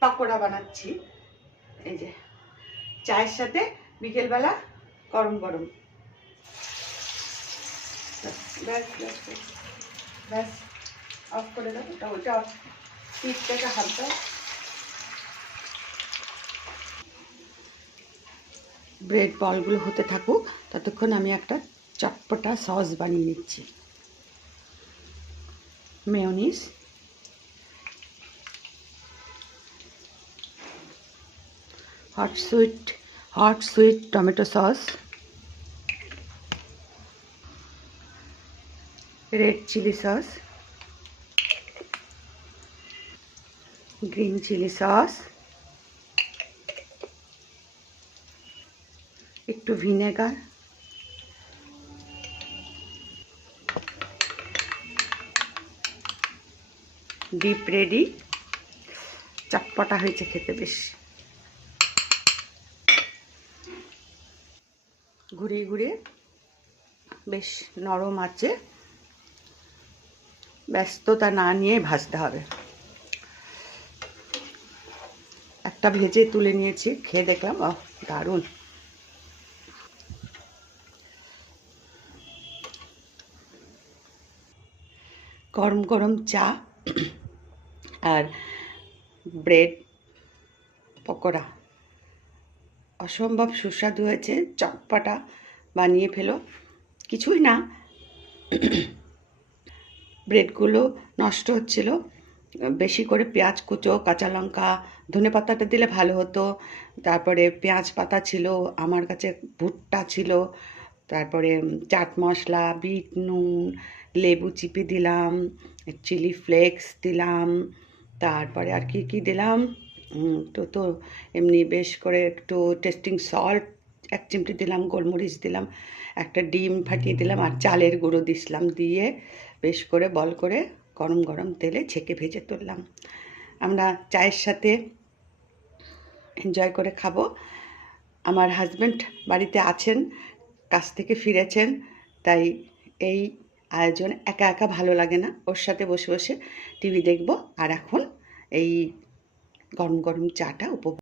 পকোড়া বানাচ্ছি। এই যে চায়ের সাথে বিকেলবেলা গরম গরম। ব্যাস ব্যাস ব্যাস, অফ করে দাও। ওটা পিঠটাকে হালকা ব্রেড বলগুলো হতে থাকুক, ততক্ষণ আমি একটা চটপটা সস বানিয়ে নিচ্ছি। Mayonnaise, hot sweet tomato sauce, red chili sauce, green chili sauce, একটু ভিনেগার, ডিপ রেডি। চটপটা হয়েছে খেতে বেশ। ঘুরিয়ে ঘুরিয়ে বেশ নরম আছে, ব্যস্ততা না নিয়ে ভাজতে হবে। একটা ভেজে তুলে নিয়েছি, খেয়ে দেখলাম দারুণ। গরম গরম চা আর ব্রেড পকোড়া অসম্ভব সুস্বাদু হয়েছে। চটপটা বানিয়ে ফেলো। কিছুই না, ব্রেডগুলো নষ্ট হচ্ছিল, বেশি করে পেঁয়াজ কুচো, কাঁচা লঙ্কা, ধনে পাতাটা দিলে ভালো হতো। তারপরে পেঁয়াজ পাতা ছিল আমার কাছে, ভুট্টা ছিল, তারপরে চাট মশলা, বিট নুন, লেবু চিপে দিলাম, চিলি ফ্লেক্স দিলাম, তারপরে আর কি কি দিলাম, তো এমনি বেশ করে একটু টেস্টিং সল্ট 1 চিমটি দিলাম, গোলমরিচ দিলাম, একটা ডিম ফাটিয়ে দিলাম, আর চালের গুঁড়ো দিলাম। দিয়ে বেশ করে বল করে গরম গরম তেলে ছেঁকে ভেজে তুললাম। আমরা চায়ের সাথে এনজয় করে খাবো। আমার হাজব্যান্ড বাড়িতে আছেন, কাজ থেকে ফিরেছেন, তাই এই আয়োজন একা একা ভালো লাগে না, ওর সাথে বসে বসে টিভি দেখব। আর এখন এই গরম গরম চাটা উপভোগ